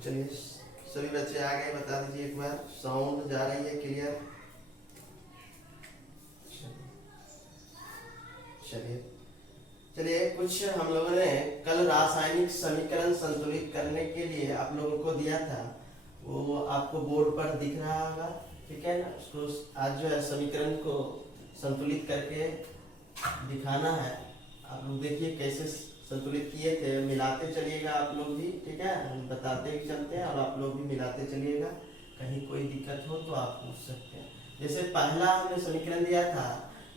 चलिए सभी बच्चे आ गए, बता दीजिए एक बार। साउंड जा रही है क्लियर? चलिए चलिए कुछ हम लोगों ने कल रासायनिक समीकरण संतुलित करने के लिए आप लोगों को दिया था, वो आपको बोर्ड पर दिख रहा होगा, ठीक है ना। उसको आज जो है समीकरण को संतुलित करके दिखाना है। आप लोग देखिए कैसे संतुलित किए थे, मिलाते चलिएगा आप लोग भी, ठीक है। हम बताते ही चलते हैं और आप लोग भी मिलाते चलिएगा। कहीं कोई दिक्कत हो तो आप पूछ सकते हैं। जैसे पहला हमने समीकरण दिया था,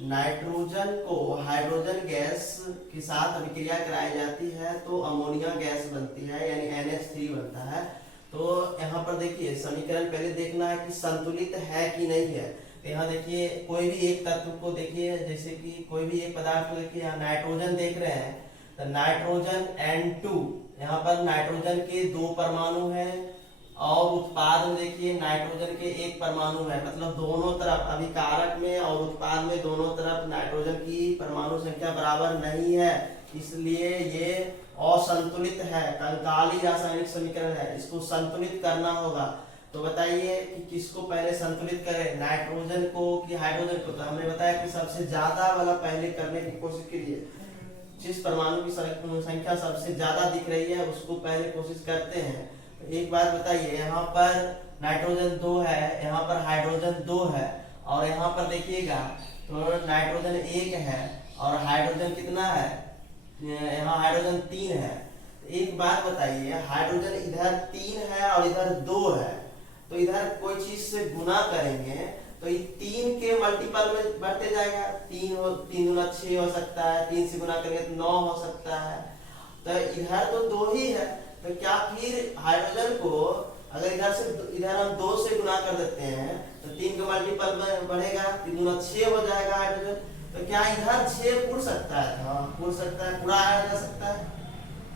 नाइट्रोजन को हाइड्रोजन गैस के साथ अभिक्रिया कराई जाती है तो अमोनिया गैस बनती है, यानी NH3 बनता है। तो यहाँ पर देखिए समीकरण पहले देखना है कि संतुलित है कि नहीं है। तो यहाँ देखिए कोई भी एक तत्व को देखिए, जैसे कि कोई भी एक पदार्थ को देखिए, यहाँ नाइट्रोजन देख रहे हैं तो नाइट्रोजन N2, यहाँ पर नाइट्रोजन के 2 परमाणु हैं और उत्पाद में देखिए नाइट्रोजन के 1 परमाणु है। मतलब दोनों तरफ अभिकारक में और उत्पाद में दोनों तरफ नाइट्रोजन की परमाणु संख्या बराबर नहीं है, इसलिए ये असंतुलित है, कंकाली रासायनिक समीकरण है। इसको संतुलित करना होगा। तो बताइए कि किसको पहले संतुलित करें, नाइट्रोजन को कि हाइड्रोजन को। तो हमने बताया कि सबसे ज्यादा वाला पहले करने की कोशिश कीजिए। जिस परमाणु की संख्या सबसे ज्यादा दिख रही है उसको पहले कोशिश करते हैं। तो एक बात बताइए, यहाँ पर नाइट्रोजन 2 है, यहाँ पर हाइड्रोजन 2 है और यहाँ पर देखिएगा तो नाइट्रोजन 1 है और हाइड्रोजन कितना है, यहाँ हाइड्रोजन 3 है। एक बात बताइए, हाइड्रोजन इधर 3 है और इधर 2 है, तो इधर कोई चीज से गुना करेंगे तो ये 3 के मल्टीपल में बढ़ते जाएगा। 3 गुना 6 हो सकता है, 3 से गुना करेंगे तो 9 हो सकता है। तो इधर तो 2 ही है, तो क्या फिर हाइड्रोजन को अगर इधर से इधर हम 2 से गुना कर देते हैं तो 3 का मल्टीपल में बढ़ेगा, 3 गुना 6 हो जाएगा हाइड्रोजन। तो क्या इधर 6 पुर सकता है? हाँ पुर सकता है, पुराया जा सकता है।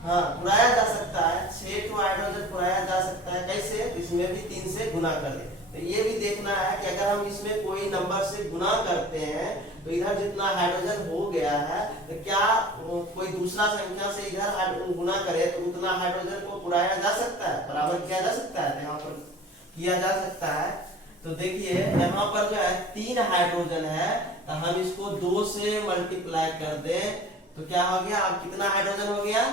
हाँ पुराया जा सकता है, 6 तो हाइड्रोजन पुराया जा सकता है। कैसे? इसमें भी 3 से गुना कर दे। तो ये भी देखना है कि अगर हम इसमें कोई नंबर से गुना करते हैं तो इधर जितना हाइड्रोजन हो गया है तो क्या कोई दूसरा संख्या से इधर गुना करे तो उतना हाइड्रोजन को पुराया जा सकता है, बराबर किया जा सकता है, यहाँ पर किया जा सकता है। तो देखिए यहाँ पर जो है 3 हाइड्रोजन है, तो हम इसको 2 से मल्टीप्लाई कर दें तो क्या हो गया, अब कितना हाइड्रोजन हो गया,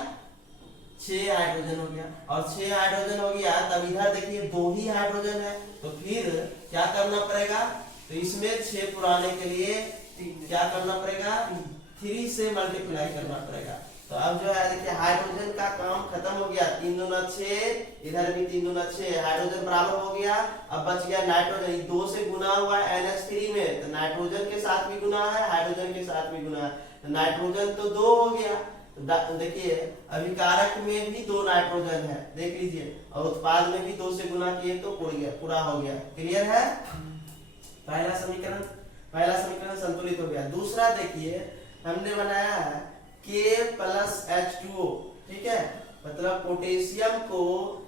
6 हाइड्रोजन हो गया। और 6 हाइड्रोजन हो गया तब इधर देखिए 2 ही हाइड्रोजन है, तो फिर क्या करना पड़ेगा, तो इसमें 6 पुराने के लिए क्या करना पड़ेगा, 3 से मल्टीप्लाई करना पड़ेगा। तो अब जो है देखिए हाइड्रोजन का काम खत्म हो गया, 3 दूना 6, इधर भी 3 दूना 6, हाइड्रोजन बराबर हो गया। अब बच गया नाइट्रोजन, 2 से गुना हुआ है NH3 में, तो नाइट्रोजन के साथ भी गुना है, हाइड्रोजन के साथ भी गुना है, तो नाइट्रोजन तो 2 हो गया। तो देखिए अभिकारक में भी 2 नाइट्रोजन है, देख लीजिए, और उत्पाद में भी 2 से गुना किए तो पूरा हो गया। क्लियर है? पहला समीकरण संतुलित हो गया। दूसरा देखिए हमने बनाया है K+H2O, ठीक है। मतलब पोटेशियम को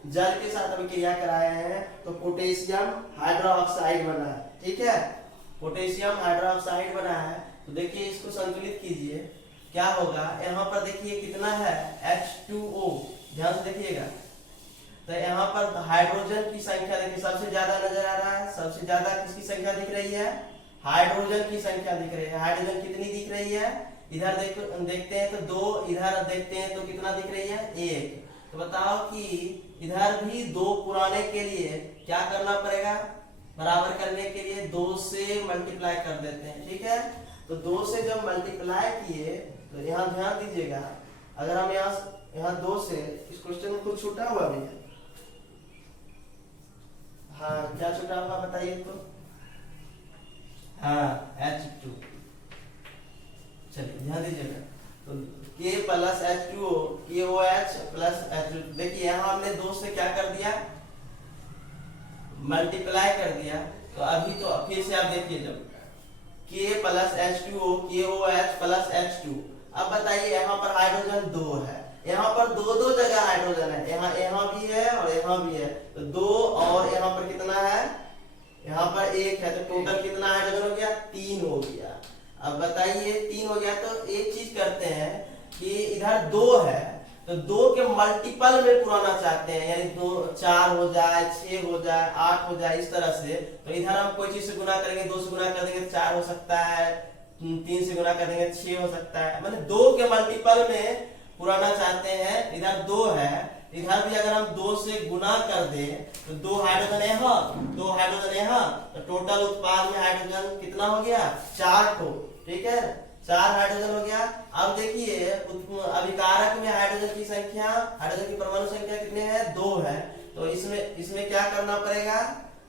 जल के साथ अभिक्रिया कराए हैं तो पोटेशियम हाइड्रोक्साइड बना है, ठीक है। पोटेशियम हाइड्रोक्साइड बना है, तो देखिए इसको संतुलित कीजिए, क्या होगा। यहाँ पर देखिए कितना है, H2O, ध्यान से देखिएगा। तो यहाँ पर हाइड्रोजन की संख्या देखिए सबसे ज्यादा नजर आ रहा है, सबसे ज्यादा किसकी संख्या दिख रही है, हाइड्रोजन की संख्या दिख रही है। हाइड्रोजन कितनी दिख रही है, इधर देखते हैं तो 2, इधर देखते हैं तो कितना दिख रही है, 1। तो बताओ कि इधर भी 2 पुराने के लिए क्या करना पड़ेगा, बराबर करने के लिए 2 से मल्टीप्लाई कर देते हैं, ठीक है। तो 2 से जब मल्टीप्लाई किए तो यहाँ ध्यान दीजिएगा, अगर हम यहाँ 2 से, इस क्वेश्चन में कुछ छूटा हुआ भी है, हाँ क्या छूटा हुआ बताइए तो, हाँ H2, चलिए ध्यान दीजिएगा। तो K+H2O, KOH प्लस H2, देखिए यहाँ हमने 2 से क्या कर दिया, मल्टीप्लाई कर दिया। तो अभी तो फिर से आप देखिए, जब K+H2O, KOH प्लस H2, अब बताइए यहाँ पर हाइड्रोजन 2 है, यहाँ पर 2 जगह हाइड्रोजन है, यहाँ भी है और यहाँ भी है, तो 2 और यहाँ पर कितना है, यहाँ पर 1 है, तो टोटल कितना हाइड्रोजन हो गया, 3 हो गया। अब बताइए 3 हो गया तो एक चीज करते हैं कि इधर 2 है तो 2 के मल्टीपल में पुराना चाहते हैं, यानी 2 4 हो जाए, 6 हो जाए, 8 हो जाए, इस तरह से। तो इधर हम कोई चीज से गुना करेंगे, 2 से गुना कर देंगे तो 4 हो सकता है, 3 से गुना कर देंगे 6 हो सकता है, मतलब 2 के मल्टीपल में पुराना चाहते हैं। इधर 2 है, इधर भी अगर हम 2 से गुना कर दे तो 2 हाइड्रोजन यहाँ, 2 हाइड्रोजन यहाँ, तो टोटल उत्पाद में हाइड्रोजन कितना हो गया, 4 ठो, ठीक है, 4 हाइड्रोजन हो गया। अब देखिए अभिकारक में हाइड्रोजन की संख्या, हाइड्रोजन की परमाणु संख्या कितने हैं, 2 है। तो इसमें क्या करना पड़ेगा,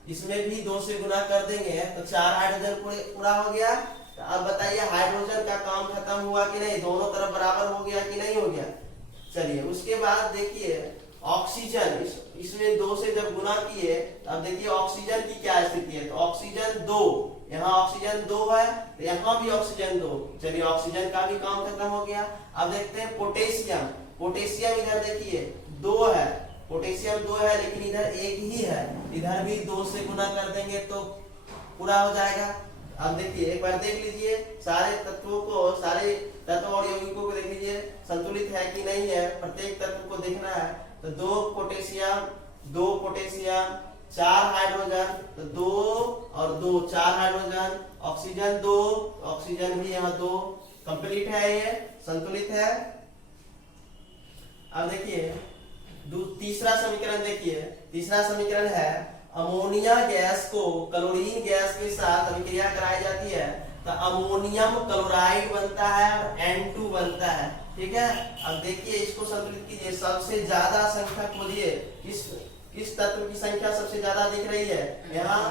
इसमें भी 2 से गुना कर देंगे तो 4 हाइड्रोजन पूरा हो गया। तो अब बताइए हाइड्रोजन का काम खत्म हुआ कि नहीं, दोनों तरफ बराबर हो गया कि नहीं हो गया। चलिए उसके बाद देखिए ऑक्सीजन, इसमें 2 से जब गुना किए तो अब देखिए ऑक्सीजन की क्या स्थिति है। तो ऑक्सीजन 2, यहाँ ऑक्सीजन 2 है, तो यहाँ भी ऑक्सीजन 2। चलिए ऑक्सीजन का भी काम खत्म हो गया। अब देखते हैं पोटेशियम, पोटेशियम इधर देखिए 2 है, पोटेशियम 2 है, लेकिन इधर 1 ही है, इधर भी 2 से गुना कर देंगे तो पूरा हो जाएगा। अब देखिए एक बार देख लीजिए सारे तत्वों को, सारे तत्व और यौगिकों को देख लीजिए संतुलित है कि नहीं है, प्रत्येक तत्व को देखना है। तो 2 पोटेशियम, 4 हाइड्रोजन, तो 2 और 2 4 हाइड्रोजन, ऑक्सीजन 2, ऑक्सीजन भी यहाँ 2, कंप्लीट है, ये संतुलित है। अब देखिए तीसरा समीकरण देखिए, तीसरा समीकरण है अमोनिया गैस को क्लोरीन गैस के साथ अभिक्रिया कराई जाती है तो अमोनियम क्लोराइड बनता है और N2 बनता है, ठीक है। अब देखिए इसको संतुलित कीजिए, सबसे ज्यादा संख्या खोजिए, किस तत्व की संख्या सबसे ज्यादा दिख रही है। यहाँ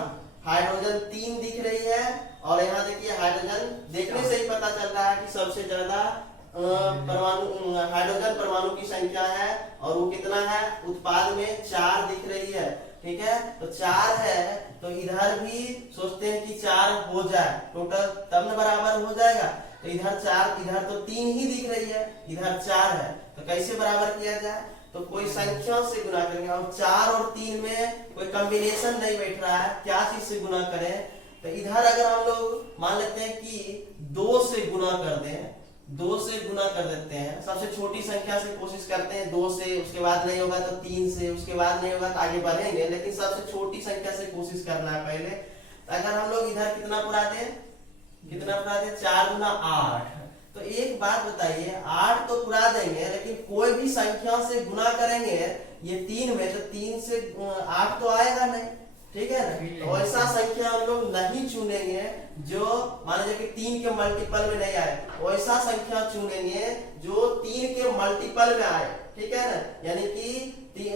हाइड्रोजन 3 दिख रही है और यहाँ देखिए हाइड्रोजन, देखने से ही पता चल रहा है कि सबसे ज्यादा परमाणु हाइड्रोजन परमाणु की संख्या है और वो कितना है, उत्पाद में 4 दिख रही है, ठीक है। तो 4 है तो इधर भी सोचते हैं कि 4 हो जाए टोटल, तब न बराबर हो जाएगा। तो इधर 4, इधर तो 3 ही दिख रही है, इधर 4 है, तो कैसे बराबर किया जाए, तो कोई संख्या से गुना करेंगे। और 4 और 3 में कोई कॉम्बिनेशन नहीं बैठ रहा है, क्या चीज से गुना करें। तो इधर अगर हम लोग मान लेते हैं कि 2 से गुना कर दें, 2 से गुना कर देते हैं, सबसे छोटी संख्या से कोशिश करते हैं 2 से, उसके बाद नहीं होगा तो 3 से, उसके बाद नहीं होगा तो आगे बढ़ेंगे, लेकिन सबसे छोटी संख्या से कोशिश करना है पहले। तो अगर हम लोग इधर कितना पुराते, 4 गुना 8। तो एक बात बताइए, 8 तो पुरा देंगे, लेकिन कोई भी संख्या से गुना करेंगे ये 3 में, तो 3 से 8 तो आएगा नहीं, ठीक है ना। तो ऐसा संख्या हम लोग नहीं चुनेंगे जो मान लीजिए कि 3 के मल्टीपल में नहीं आए, वैसा संख्या चुनेंगे जो 3 के मल्टीपल में आए, ठीक है ना। यानी कि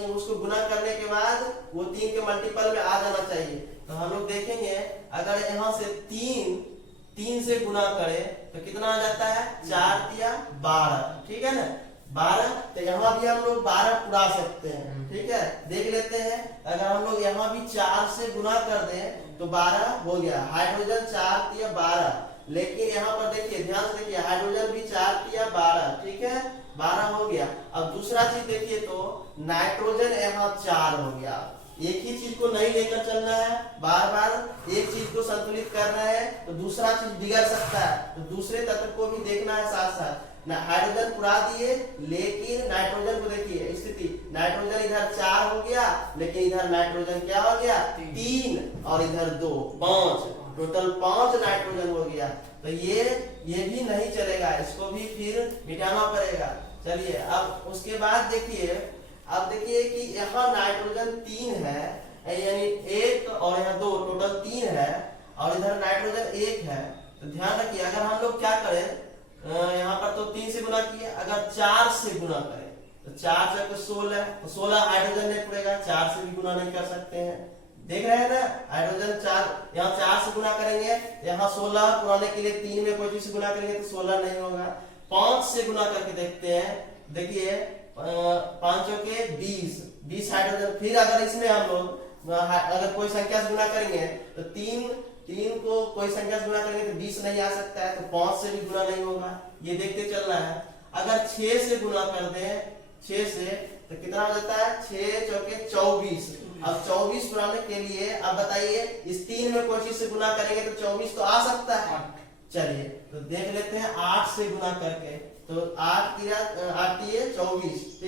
उसको गुना करने के बाद वो 3 के मल्टीपल में आ जाना चाहिए। तो हम लोग देखेंगे अगर यहाँ से 3 से गुना करें तो कितना आ जाता है, 4 तिया 12, ठीक है ना, 12। तो यहाँ भी हम लोग 12 पुरा सकते हैं, ठीक है। देख लेते हैं अगर हम लोग यहाँ भी 4 से गुना कर दें तो 12 हो गया, हाइड्रोजन 4 तिया 12, लेकिन यहाँ पर देखिए ध्यान से देखिए हाइड्रोजन भी 4 तिया 12, ठीक है, 12 हो गया। अब दूसरा चीज देखिए तो नाइट्रोजन यहाँ 4 हो गया। एक ही चीज को नहीं लेकर चलना है, बार बार एक चीज को संतुलित करना है तो दूसरा चीज बिगड़ सकता है, तो दूसरे तत्व को भी देखना है साथ साथ। हाइड्रोजन पुरा दिए, लेकिन नाइट्रोजन को देखिए स्थिति, नाइट्रोजन इधर 4 हो गया, लेकिन इधर नाइट्रोजन क्या हो गया, 3, और इधर 2, 5, टोटल 5 नाइट्रोजन हो गया। तो ये भी नहीं चलेगा, इसको भी फिर मिटाना पड़ेगा। चलिए अब उसके बाद देखिए, अब देखिए कि यहाँ नाइट्रोजन 3 है, यानी 1 और यहाँ 2, टोटल 3 है, और इधर नाइट्रोजन 1 है। तो ध्यान रखिए अगर हम लोग क्या करें, यहाँ पर तो 3 से गुना किए, अगर 4 से गुना करें तो 4 से 16, तो 16 हाइड्रोजन नहीं पड़ेगा, 4 से भी गुना नहीं कर सकते हैं, देख रहे हैं ना। हाइड्रोजन 4, यहाँ 4 से गुना करेंगे, यहाँ 16 पुराने के लिए 3 में कोई चीज से गुना करेंगे तो 16 नहीं होगा। 5 से गुना करके देखते हैं, देखिए 5 चौके 20 हाइड्रोजन। फिर अगर इसमें हम लोग अगर कोई संख्या से गुना करेंगे तो 3 को कोई संख्या से गुना करेंगे तो 20 नहीं आ सकता है, तो 5 से भी गुना नहीं होगा, ये देखते चलना है। अगर 6 से गुना कर दें, 6 से, तो कितना हो जाता है, 6 चौके 24। अब 24 पुराने के लिए अब बताइए इस 3 में कोई चीज से गुना करेंगे तो 24 तो आ सकता है। चलिए तो देख लेते हैं 8 से गुना करके, तो 8 ठीक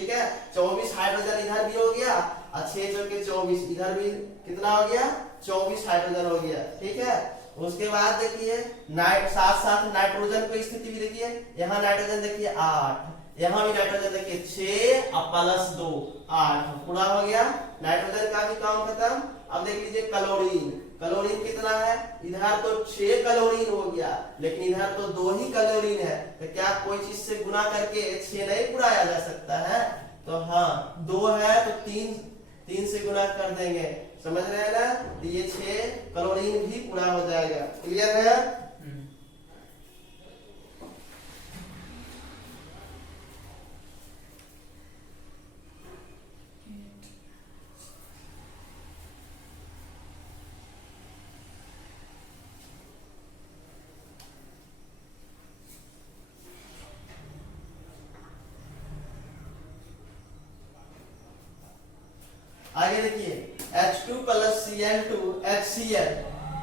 है, 24 हाइड्रोजन इधर भी हो गया और 6 चौके 24 इधर भी कितना हो गया, 24 हाइड्रोजन हो गया। ठीक है, उसके बाद देखिए साथ साथ नाइट्रोजन की स्थिति भी देखिए, यहाँ नाइट्रोजन देखिए 8, यहाँ भी नाइट्रोजन देखिए 6 और +2 8 पूरा हो गया, नाइट्रोजन का भी काम खत्म। अब देख लीजिए क्लोरीन, क्लोरीन कितना है, इधर तो 6 क्लोरीन हो गया लेकिन इधर तो 2 ही क्लोरीन है, तो क्या कोई चीज से गुना करके 6 नहीं पुराया जा सकता है? तो हाँ 2 है तो 3 से गुना कर देंगे, समझ रहे हैं ना, तो ये 6 क्लोरीन भी पूरा हो जाएगा। क्लियर है? आगे देखिए H2 + Cl2 HCl,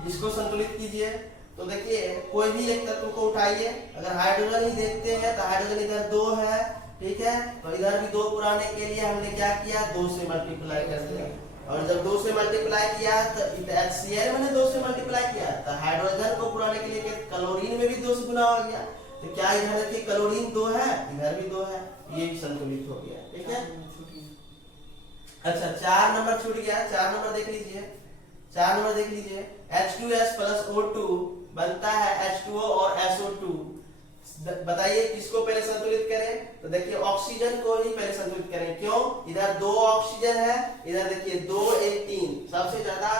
इसको संतुलित कीजिए। तो देखिए कोई भी एक तत्व को उठाइए, अगर हाइड्रोजन ही देखते हैं तो हाइड्रोजन इधर 2 है, ठीक है, तो इधर भी 2 पुराने के लिए हमने क्या किया, 2 से मल्टीप्लाई कर दिया, और जब 2 से मल्टीप्लाई किया तो HCl मैंने 2 से मल्टीप्लाई किया, तो हाइड्रोजन को पुराने के लिए क्लोरीन में भी 2 से गुना हो गया, तो क्या इधर देखिए क्लोरीन 2 है, इधर भी 2 है, ये भी संतुलित हो गया। ठीक है, अच्छा 4 नंबर छूट गया, 4 नंबर देख लीजिए, 4 नंबर देख लीजिए, H2S + O2 बनता है H2O और SO2। बताइए किसको पहले संतुलित करें, तो देखिए ऑक्सीजन को ही पहले संतुलित करें, क्यों, इधर 2 ऑक्सीजन है, इधर देखिए 2 1 3, सबसे ज्यादा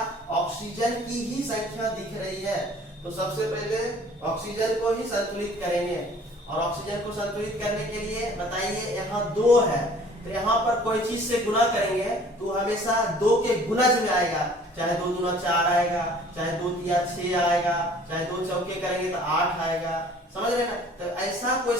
ऑक्सीजन की ही संख्या दिख रही है, तो सबसे पहले ऑक्सीजन को ही संतुलित करेंगे। और ऑक्सीजन को संतुलित करने के लिए बताइए यहाँ 2 है, तो यहाँ पर कोई चीज से गुना करेंगे तो हमेशा 2 के गुणज में आएगा, चाहे 2 दूना 4 आएगा, चाहे 2 तिया 6 आएगा, चाहे 2 चौके करेंगे तो 8 आएगा, समझ रहे ना। तो ऐसा कोई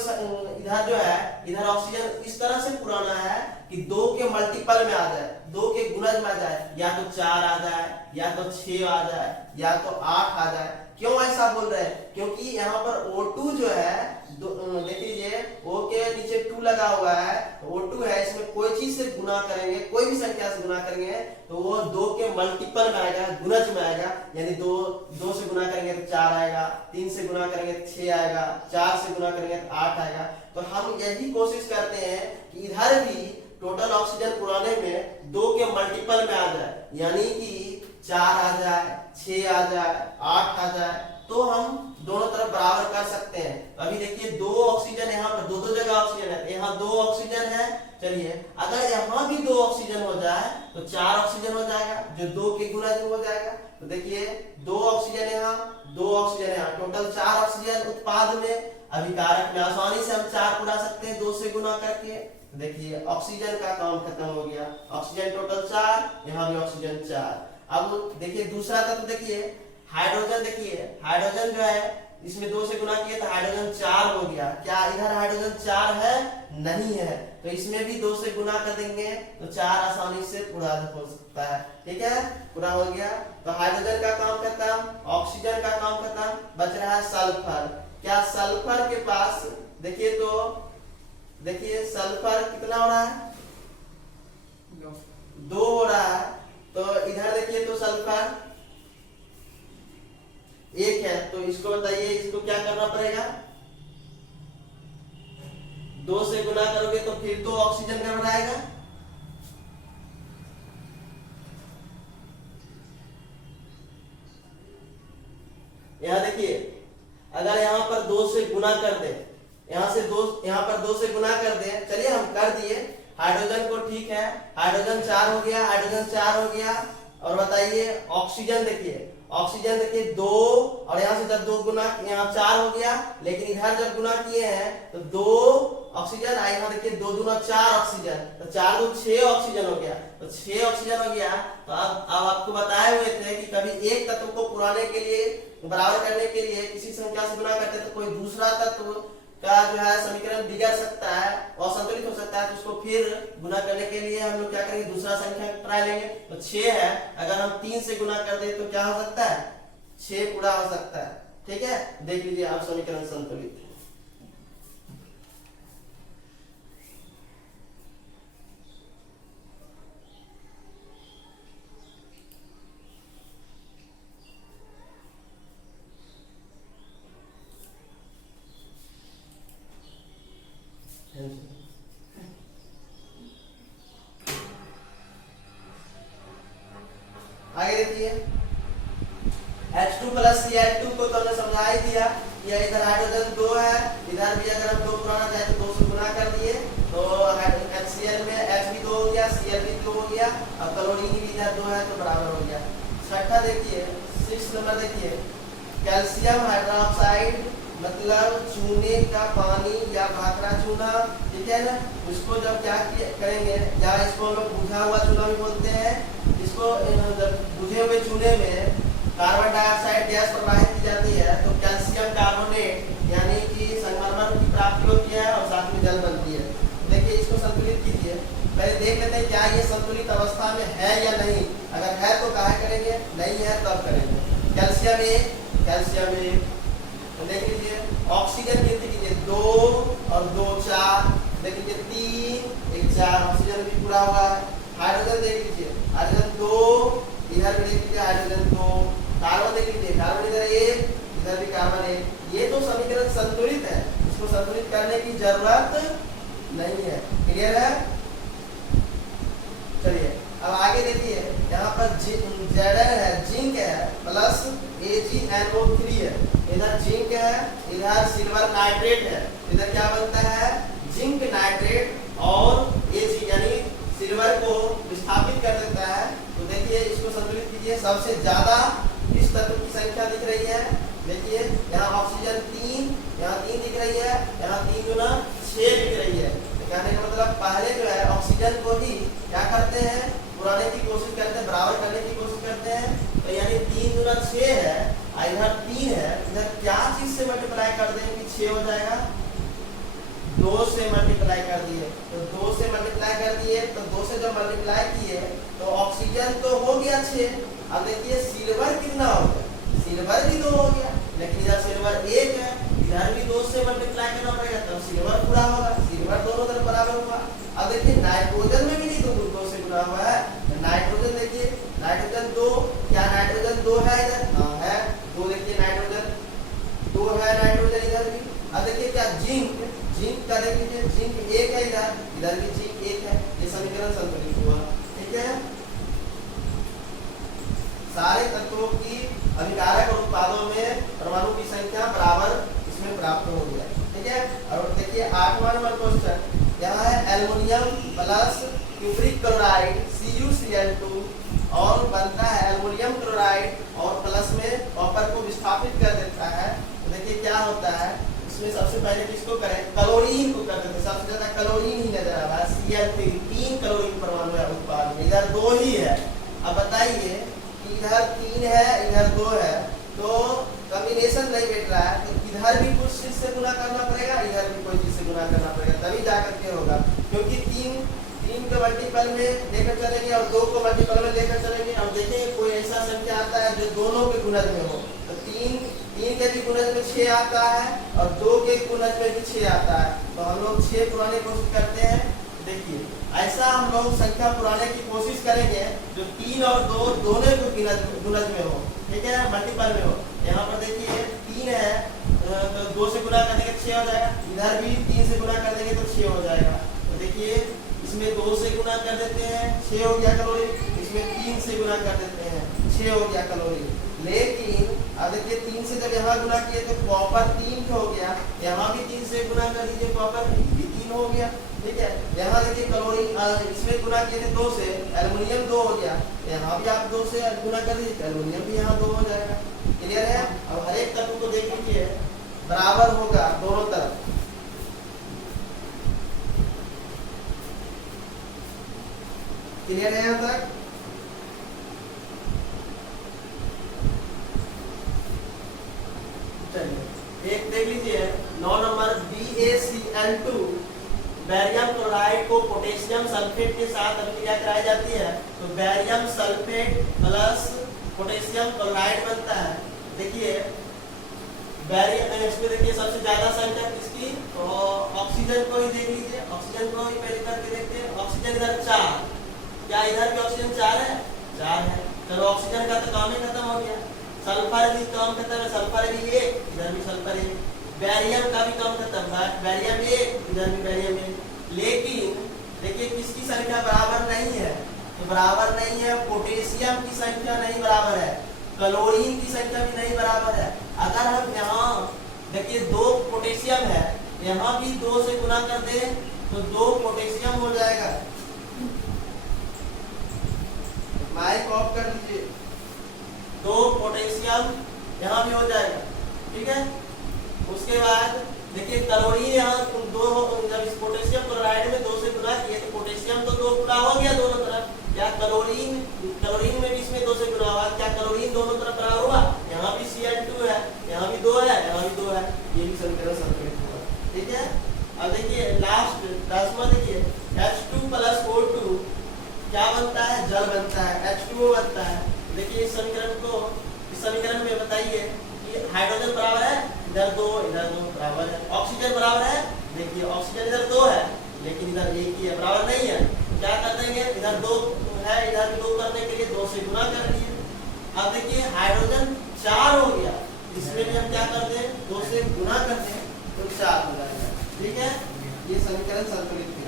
इधर जो है, इधर ऑक्सीजन इस तरह से पुराना है कि 2 के मल्टीपल में आ जाए, 2 के गुणज में आ जाए, या तो 4 आ जाए, या तो 6 आ जाए, या तो 8 आ जाए। क्यों ऐसा बोल रहे हैं, क्योंकि यहाँ पर O2 जो है, देख लीजिए O के नीचे 2 लगा हुआ है, O2 है, इसमें कोई चीज से गुना करेंगे, कोई भी संख्या से गुना करेंगे तो वो 2 के मल्टीपल में आएगा, गुणज में आएगा, यानी 2 से गुना करेंगे तो 4 आएगा, 3 से गुना करेंगे तो 6 आएगा, 4 से गुना करेंगे तो 8 आएगा। तो हम यही कोशिश करते हैं कि इधर भी टोटल ऑक्सीजन पुराने में 2 के मल्टीपल में आ जाए, यानी कि 4 आ जाए, 6 आ जाए, 8 आ जाए, तो हम दोनों तरफ बराबर कर सकते हैं। अभी देखिए 2 ऑक्सीजन यहाँ पर 2 जगह ऑक्सीजन है, यहाँ 2 ऑक्सीजन है, चलिए अगर यहाँ भी 2 ऑक्सीजन हो जाए तो 4 ऑक्सीजन हो जाएगा, जो 2 के गुना हो जाएगा। तो देखिए 2 ऑक्सीजन यहाँ, 2 ऑक्सीजन यहाँ, टोटल 4 ऑक्सीजन उत्पाद में, अभिकारक में आसानी से हम 4 पूरा सकते हैं 2 से गुना करके। देखिए ऑक्सीजन का काम खत्म हो गया, ऑक्सीजन टोटल 4, यहाँ भी ऑक्सीजन 4। अब देखिए दूसरा तत्व देखिए हाइड्रोजन, देखिए हाइड्रोजन जो है इसमें 2 से गुना किए तो हाइड्रोजन 4 हो गया, क्या इधर हाइड्रोजन 4 है, नहीं है, तो इसमें भी 2 से गुना कर देंगे तो 4 आसानी से पूरा हो सकता है। ठीक है, पूरा हो गया, तो हाइड्रोजन का काम खत्म, ऑक्सीजन का काम खत्म, बच रहा है सल्फर। क्या सल्फर के पास देखिए, तो देखिए सल्फर कितना हो रहा है, 2 हो रहा है, तो इधर देखिए तो सल्फर 1 है, तो इसको बताइए इसको क्या करना पड़ेगा, 2 से गुना करोगे तो फिर तो ऑक्सीजन घबराएगा, यहाँ देखिए अगर यहाँ पर 2 से गुना कर दे, यहाँ पर 2 से गुना कर दे, चलिए हम कर दिए हाइड्रोजन को, ठीक है, हाइड्रोजन 4 हो गया, हाइड्रोजन 4 हो गया, और बताइए ऑक्सीजन देखिए, ऑक्सीजन देखिए 2, और यहाँ से जब 2 गुना, यहाँ 4 हो गया, लेकिन इधर जब गुना किए हैं तो 2 ऑक्सीजन, यहाँ देखिए 2 दूना 4 ऑक्सीजन, तो 4 दूना 6 ऑक्सीजन हो गया, तो 6 ऑक्सीजन हो गया। तो अब आपको बताए हुए थे कि कभी एक तत्व को पुराने के लिए, बराबर करने के लिए किसी संख्या से गुना करते तो कोई दूसरा तत्व का जो है समीकरण बिगड़ सकता है और संतुलित हो सकता है, तो उसको फिर गुना करने के लिए हम लोग क्या करेंगे, दूसरा संख्या ट्राई लेंगे। तो 6 है, अगर हम 3 से गुना कर दे तो क्या हो सकता है, 6 पूरा हो सकता है। ठीक है, देख लीजिए आप समीकरण संतुलित। H2 प्लस Cl2 को तो हमने समझा ही दिया। ये इधर हाइड्रोजन 2 है, इधर भी अगर हम 2 पुराना चाहे तो 2 से गुना कर दिए तो HCl में H भी 2 हो गया, Cl भी 2 हो गया, अब क्लोरीन भी इधर 2 है तो बराबर हो गया। छठा देखिए 6 नंबर देखिए, कैल्शियम हाइड्रोक्साइड मतलब चूने का पानी या भाखड़ा चूना, ठीक है ना। उसको जब क्या करेंगे, या इसको हम लोग बुझा हुआ चूना भी बोलते हैं, इसको जब बुझे हुए चूने में कार्बन डाइऑक्साइड गैस प्रवाहित की जाती है तो कैल्शियम कार्बोनेट यानी कि संगमरमर की प्राप्ति होती है और साथ में जल बनती है। देखिए इसको संतुलित कीजिए, पहले देख लेते हैं क्या ये संतुलित अवस्था में है या नहीं। अगर है तो काहे करेंगे, नहीं है तब करेंगे। कैल्शियम 1, कैल्शियम 1 तो देख लीजिए, ऑक्सीजन गिनती कीजिए 2 और 2 4, देख लीजिए 3 1 4, ऑक्सीजन भी पूरा हुआ है। हाइड्रोजन देख लीजिए, हाइड्रोजन 2, इधर भी देख लीजिए हाइड्रोजन 2, कार्बन देख लीजिए, कार्बन इधर 1, इधर भी कार्बन 1। ये तो समीकरण संतुलित है, इसको संतुलित करने की जरूरत नहीं है। क्लियर है? चलिए अब आगे देखिए, यहाँ पर Zn है, जिंक है प्लस AgNO3 है, इधर जिंक है, इधर सिल्वर नाइट्रेट है, इधर क्या बनता है जिंक नाइट्रेट और Ag यानी सिल्वर को विस्थापित कर देता है। तो देखिए इसको संतुलित कीजिए, सबसे ज्यादा इस तत्व की संख्या दिख रही है। देखिए यहाँ ऑक्सीजन 3, यहाँ 3 दिख रही है, यहाँ 3 गुना 6 दिख रही है। तो कहने का मतलब पहले जो है ऑक्सीजन को ही क्या करते हैं, पुराने की कोशिश करते हैं, बराबर करने की कोशिश करते हैं। तो यानी 3 गुना 6 है, इधर 3 है, इधर क्या चीज से मल्टीप्लाई कर दें कि 6 हो जाएगा, 2 से मल्टीप्लाई कर दिए। तो 2 से मल्टीप्लाई कर दिए तो 2 से जब मल्टीप्लाई किए तो ऑक्सीजन तो हो गया 6। अब देखिए सिल्वर कितना हो गया, सिल्वर भी 2 हो गया, लेकिन इधर सिल्वर 1 है, इधर भी 2 से मल्टीप्लाई करना पड़ेगा तब सिल्वर पूरा होगा, सिल्वर दोनों तरफ बराबर होगा। अब देखिए नाइट्रोजन में भी नहीं तो 2 से गुना हुआ है, नाइट्रोजन देखिए, नाइट्रोजन 2, क्या नाइट्रोजन 2 है इधर? हाँ है 2, देखिए नाइट्रोजन 2 है, नाइट्रोजन इधर भी। अब देखिए क्या जिंक, जिंक का देख लीजिए, जिंक 1 है इधर भी जिंक 1 है, ये समीकरण संतुलित हुआ। ठीक है, सारे तत्वों की अभिकारक और उत्पादों में परमाणु की संख्या बराबर इसमें प्राप्त हो गया। ठीक है, और देखिए 8वां नंबर क्वेश्चन, यहाँ है aluminium plus cupric chloride CuCl2 और बनता है एल्युमिनियम क्लोराइड और प्लस में कॉपर को विस्थापित कर देता है। तो देखिए क्या होता है, इसमें सबसे पहले किसको करें, क्लोरीन को कर देते हैं, सबसे ज्यादा क्लोरीन ही नजर आ रहा है। Cl3 3 क्लोरीन परमाणु है उत्पाद में, इधर 2 ही है। अब बताइए कि इधर 3 है इधर 2 है तो कॉम्बिनेशन नहीं बैठ रहा है, तो इधर भी कुछ चीज से गुना करना पड़ेगा, इधर भी कोई चीज से गुना करना पड़ेगा, तभी जाकर के होगा। क्योंकि 3 को मल्टीपल में लेकर चलेंगे और 2 को मल्टीपल में लेकर चलेंगे। और देखेंगे कोई ऐसा संख्या आता है जो दोनों के गुणज में हो, तो 3 के भी गुणज में 6 आता है और 2 के गुणज में भी 6 आता है, तो हम लोग 6 पुराने कोशिश करते हैं। देखिए ऐसा हम लोग संख्या पुराने की कोशिश करेंगे जो 3 और 2 दोनों के गुणज में हो, ठीक है, मल्टीपल में हो। यहाँ पर देखिए 3 है तो 2 से गुना कर देंगे 6 हो जाएगा, इधर भी 3 से गुना कर देंगे तो 6 हो जाएगा। तो देखिए इसमें 2 से गुना कर देते हैं 6 हो गया कैलोरी, इसमें 3 से गुना कर देते हैं 6 हो गया कैलोरी। लेकिन अब देखिए 3 से जब यहाँ गुना किए तो कॉपर 3 हो गया, यहाँ भी 3 से गुना कर दीजिए, कॉपर भी 3 हो गया। ठीक है, यहाँ देखिए क्लोरीन इसमें गुना किए थे 2 से, एल्युमिनियम 2 हो गया, यहाँ भी आप 2 से गुना कर दीजिए, एल्युमिनियम भी यहाँ 2 हो जाएगा। क्लियर है? अब हर एक तत्व को देख लीजिए बराबर होगा दोनों तरफ। क्लियर है यहाँ तक? चलिए एक देख लीजिए 9 नंबर BaCl2 बैरियम क्लोराइड को पोटेशियम सल्फेट के साथ अभिक्रिया कराई जाती है तो barium sulphate plus potassium chloride बनता है। देखिए बैरियम इसमें देखिए सबसे ज्यादा संख्या किसकी, तो ऑक्सीजन को ही देख लीजिए, ऑक्सीजन को ही पहले करके देखते हैं। ऑक्सीजन इधर 4, क्या इधर भी ऑक्सीजन 4 है? 4 है, चलो ऑक्सीजन का तो काम ही खत्म हो गया। सल्फर भी काम खत्म है, सल्फर भी 1, इधर भी सल्फर 1। बैरियम का भी काम खत्म, बैरियम 1, इधर भी बैरियम 1। लेकिन देखिए किसकी संख्या बराबर नहीं है, तो बराबर नहीं है पोटेशियम की संख्या नहीं बराबर है। क्लोरीन की संख्या भी नहीं बराबर है। अगर हम यहाँ देखिए 2 पोटेशियम है, यहाँ भी 2 से गुना कर दे तो 2 पोटेशियम हो जाएगा। माइक ऑफ कर लीजिए। 2 पोटेशियम यहाँ भी हो जाएगा, ठीक है। उसके बाद देखिए क्लोरीन यहाँ 2, जब इस पोटेशियम क्लोराइड में 2 से गुना किए तो पोटेशियम तो 2 गुना हो गया दोनों तरफ। क्या क्लोरीन में भी इसमें 2 से गुना हुआ, क्या क्लोरीन दोनों तरफ बराबर हुआ? यहाँ भी Cl2 है, यहाँ भी 2 है, यहाँ भी 2 है, ये भी समीकरण संतुलित हुआ, ठीक है। अब देखिए लास्ट 10वां देखिए H2+O2 क्या बनता है? जल बनता है, H2O बनता है। देखिए इस समीकरण में बताइए कि हाइड्रोजन बराबर है, इधर 2 बराबर है, ऑक्सीजन बराबर है। देखिए ऑक्सीजन इधर 2 है लेकिन इधर 1 ही है, बराबर नहीं है। क्या कर देंगे, इधर 2 है, इधर भी 2 करने के लिए 2 से गुना कर दिए। अब देखिए हाइड्रोजन 4 हो गया, इसमें भी हम क्या कर दें, 2 से गुना कर दें तो 4 हो जाएगा, ठीक है। ये समीकरण संतुलित है।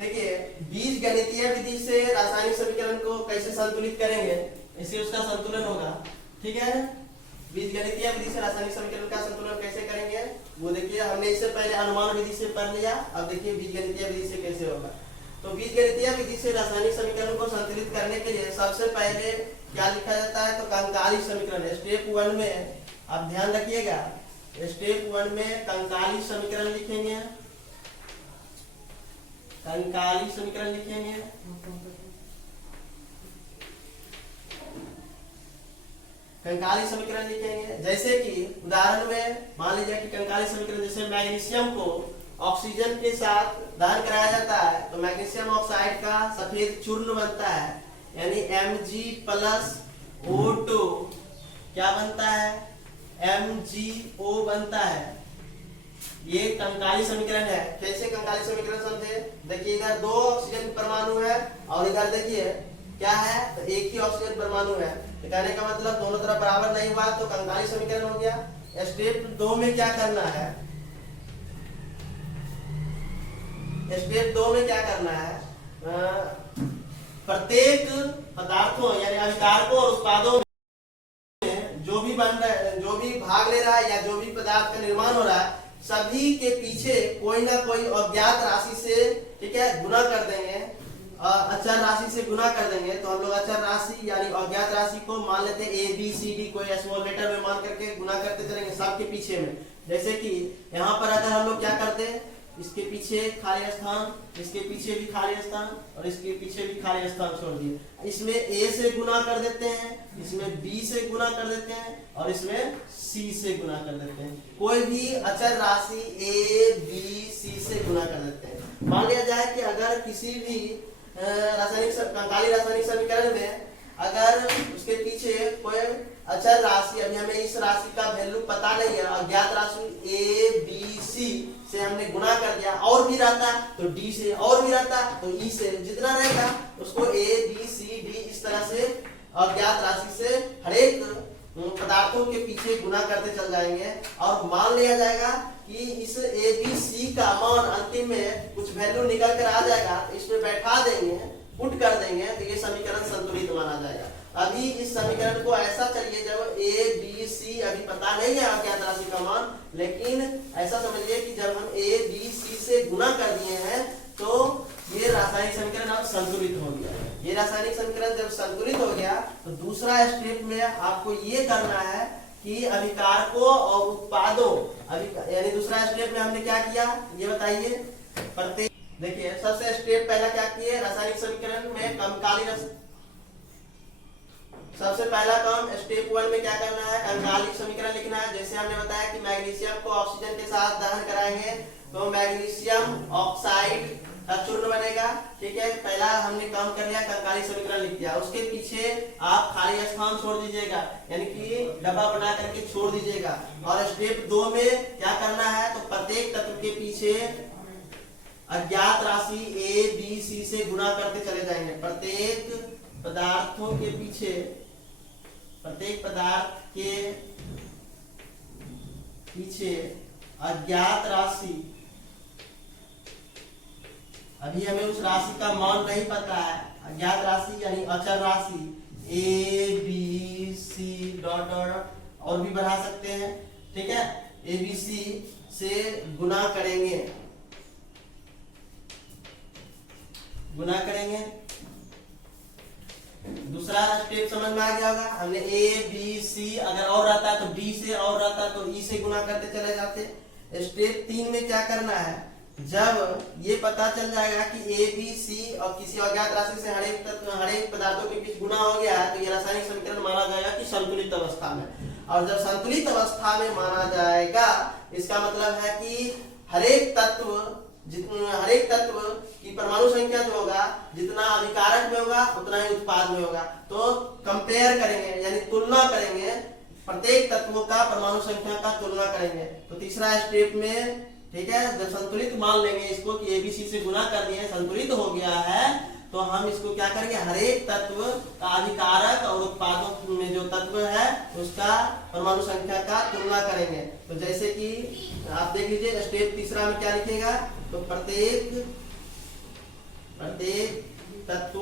देखिए बीजगणितीय विधि से रासायनिक समीकरण को कैसे संतुलित करेंगे, इससे उसका संतुलन होगा, ठीक है। बीजगणितीय विधि से रासायनिक समीकरण का संतुलन कैसे करेंगे वो देखिए, हमने इससे पहले अनुमान विधि से पढ़ लिया। अब देखिए बीजगणितीय विधि से कैसे होगा। तो बीजगणितीय विधि से रासायनिक समीकरण को संतुलित करने के लिए सबसे पहले क्या लिखा जाता है, तो कंकाली समीकरण। स्टेप 1 में आप ध्यान रखिएगा, स्टेप 1 में कंकाली समीकरण लिखेंगे, कंकाली समीकरण लिखेंगे। कंकाली समीकरण लिखेंगे जैसे कि उदाहरण में मान लीजिए कि कंकाली समीकरण जैसे मैग्नीशियम को ऑक्सीजन के साथ दहन कराया जाता है तो मैग्नीशियम ऑक्साइड का सफेद चूर्ण बनता है, यानी Mg+O2 क्या बनता है, MgO बनता है। ये कंकाली समीकरण है। कैसे कंकाली समीकरण समझे, देखिए इधर 2 ऑक्सीजन परमाणु है और इधर देखिए क्या है, तो 1 ही ऑक्सीजन परमाणु है। तो कहने का मतलब दोनों तरफ बराबर नहीं हुआ तो कंकाली समीकरण हो गया। स्टेप 2 में क्या करना है, स्टेप 2 में क्या करना है, प्रत्येक पदार्थों यानी अभिकारकों और उत्पादों में जो भी बन रहा है, जो भी भाग ले रहा है या जो भी पदार्थ का निर्माण हो रहा है, सभी के पीछे कोई ना कोई अज्ञात राशि से, ठीक है, गुना कर देंगे, अचर राशि से गुना कर देंगे। तो हम लोग अचर राशि यानी अज्ञात राशि को मान लेते हैं ABCD, कोई स्मॉल लेटर में मान करके गुना करते चलेंगे सबके पीछे में। जैसे कि यहाँ पर अगर हम लोग क्या करते हैं, इसके पीछे खाली स्थान, इसके पीछे भी खाली स्थान और इसके पीछे भी खाली स्थान छोड़ दिए। इसमें A से गुना कर देते हैं, इसमें B से गुना कर देते हैं और इसमें C से गुना कर देते हैं। कोई भी अचर राशि A, B, C से गुना कर देते हैं। मान लिया जाए कि अगर किसी भी कंकाली रासायनिक समीकरण में अगर उसके पीछे कोई अचर राशि, अभी हमें इस राशि का वैल्यू पता नहीं है, अज्ञात राशि A, B, C से हमने गुना कर दिया, और भी रहता तो D से, और भी रहता तो E से, जितना रहेगा उसको A, B, C, D इस तरह से अज्ञात राशि से हर एक पदार्थों के पीछे गुना करते चल जाएंगे और मान लिया जाएगा कि इस ABC का मान अंतिम में कुछ वैल्यू निकल कर आ जाएगा, इसमें बैठा देंगे, पुट कर देंगे तो ये समीकरण संतुलित माना जाएगा। अभी इस समीकरण को ऐसा चलिए जब ABC अभी पता नहीं है अज्ञात राशि का मान, लेकिन ऐसा समझिए कि जब हम ABC से गुना कर दिए हैं तो ये रासायनिक समीकरण अब संतुलित हो गया। ये रासायनिक समीकरण जब संतुलित हो गया तो दूसरा स्टेप में आपको ये करना है कि अभिकारकों और उत्पादों, यानी दूसरा स्टेप में हमने क्या किया ये बताइए। प्रत्येक देखिए सबसे स्टेप पहला क्या किए, रासायनिक समीकरण में कंकाली सबसे पहला काम स्टेप 1 में क्या करना है, कंकाली समीकरण लिखना है। जैसे हमने बताया कि मैग्नीशियम को ऑक्सीजन के साथ दहन कराएंगे तो मैग्नीशियम ऑक्साइड का चूर्ण बनेगा, ठीक है। पहला हमने काम कर लिया, कंकाली समीकरण लिख दिया। उसके पीछे आप खाली स्थान छोड़ दीजिएगा, यानी कि डब्बा बना करके छोड़ दीजिएगा। और स्टेप 2 में क्या करना है, तो प्रत्येक तत्व के पीछे अज्ञात राशि A, B, C से गुना करते चले जाएंगे। प्रत्येक पदार्थों के पीछे, प्रत्येक पदार्थ के पीछे अज्ञात राशि, अभी हमें उस राशि का मान नहीं पता है, अज्ञात राशि यानी अचर राशि A B C dot dot और भी बढ़ा सकते हैं, ठीक है, ए बी सी से गुना करेंगे, गुना करेंगे। दूसरा स्टेप समझ में आ गया होगा, हमने ए बी सी अगर और रहता है तो डी से, और रहता है तो ई से गुना करते चले जाते। स्टेप 3 में क्या करना है, जब ये पता चल जाएगा कि ए बी सी और किसी अज्ञात राशि से हर एक पदार्थों के बीच गुना हो गया है तो ये रासायनिक समीकरण माना जाएगा कि संतुलित अवस्था में। और जब संतुलित अवस्था में माना जाएगा इसका मतलब है कि हर एक तत्व की परमाणु संख्या जो होगा जितना अभिकारक में होगा उतना ही उत्पाद में होगा। तो कंपेयर करेंगे यानी तुलना करेंगे, प्रत्येक तत्वों का परमाणु संख्या का तुलना करेंगे। तो तीसरा स्टेप में, ठीक है, जब संतुलित मान लेंगे इसको कि एबीसी से गुना कर दिए, संतुलित हो गया है, तो हम इसको क्या करेंगे, हर एक तत्व का अभिकारक और उत्पादों में जो तत्व है उसका परमाणु संख्या का तुलना करेंगे। तो जैसे कि आप देख लीजिए स्टेप तीसरा में क्या लिखेगा, तो प्रत्येक तत्व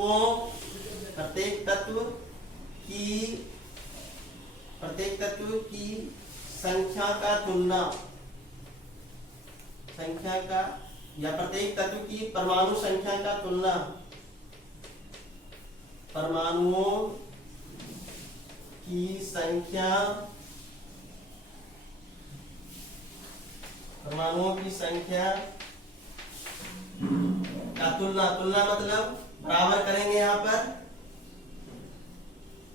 की संख्या का तुलना, या प्रत्येक तत्व की परमाणु संख्या का तुलना, परमाणुओं की संख्या का तुलना मतलब बराबर करेंगे, यहाँ पर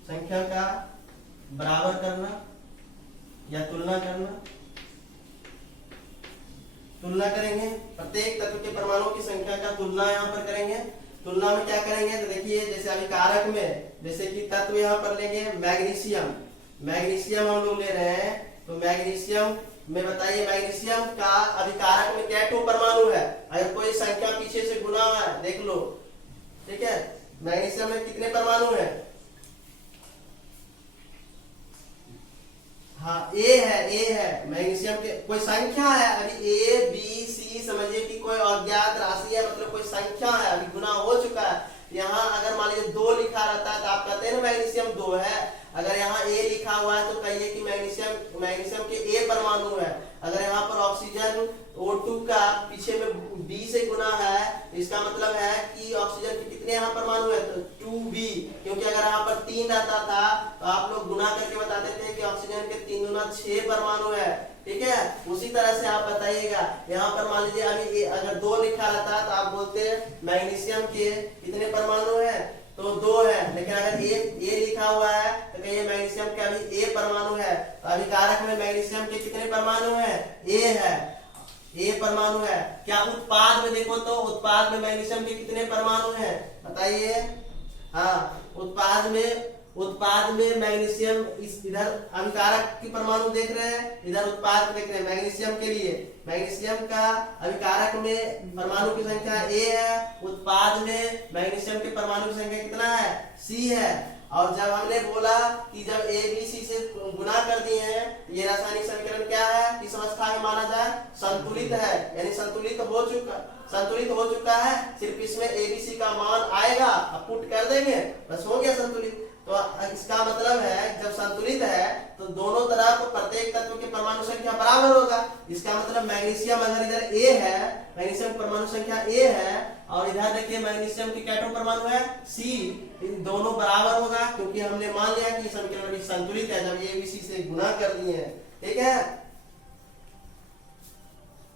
संख्या का बराबर करना या तुलना करना, तुलना करेंगे, प्रत्येक तत्व के परमाणुओं की संख्या का तुलना यहाँ पर करेंगे। तुलना में क्या करेंगे, तो देखिए जैसे अभी कारक में, जैसे कि तत्व यहाँ पर लेंगे मैग्नीशियम हम लोग ले रहे हैं, तो मैग्नीशियम में बताइए मैग्नीशियम का अभिकारक में क्या ठो परमाणु है, अगर कोई संख्या पीछे से गुना है देख लो, ठीक है, मैग्नीशियम में कितने परमाणु है, हाँ ए है मैग्नीशियम के कोई संख्या है, अभी ए बी सी समझिए कि कोई अज्ञात राशि है, मतलब कोई संख्या है, अभी गुना हो चुका है। यहाँ अगर मान लीजिए 2 लिखा रहता है तो आप कहते हैं ना मैग्नीशियम 2 है, अगर यहाँ ए लिखा हुआ है तो कहिए कि मैग्नीशियम के ए परमाणु है। अगर यहाँ पर ऑक्सीजन O2 का पीछे में B से गुना है, इसका मतलब है कि ऑक्सीजन के कितने यहाँ परमाणु है, तो 2B, क्योंकि अगर यहाँ पर 3 रहता था तो आप लोग गुना करके बताते थे कि ऑक्सीजन के 3 गुना 6 परमाणु है, ठीक है। उसी तरह से आप बताइएगा, यहाँ पर मान लीजिए अभी अगर 2 लिखा रहता तो आप बोलते मैग्नीशियम के कितने परमाणु है, तो 2 है, लेकिन अगर ए लिखा हुआ है तो कहिए मैग्नीशियम के अभी ए परमाणु है, तो अभिकारक में मैग्नीशियम के कितने परमाणु है, ए परमाणु है। क्या उत्पाद में देखो तो उत्पाद में मैग्नीशियम के कितने परमाणु है बताइए, हाँ उत्पाद में मैग्नीशियम इस इधर अभिकारक की परमाणु देख रहे हैं, इधर उत्पाद देख रहे हैं। मैग्नीशियम के लिए मैग्नीशियम का अभिकारक में परमाणु की संख्या ए है, उत्पाद में मैग्नीशियम के परमाणु की संख्या कितना है, सी है। और जब हमने बोला कि जब ए बी सी से गुना कर दिए हैं, ये रासायनिक समीकरण क्या है, किस अवस्था में माना जाए, संतुलित है, यानी संतुलित हो चुका है। सिर्फ इसमें ए बी सी का मान आएगा, अब पुट कर देंगे, बस हो गया संतुलित। तो इसका मतलब है जब संतुलित है तो दोनों तरफ प्रत्येक तत्व की परमाणु संख्या बराबर होगा। इसका मतलब मैग्नीशियम अगर इधर ए है, मैग्नीशियम परमाणु संख्या ए है, और इधर देखिए मैग्नीशियम की क्या परमाणु है, सी, इन दोनों बराबर होगा, क्योंकि हमने मान लिया कि समीकरण भी संतुलित है जब ए बी सी से गुना कर दिए हैं, ठीक है।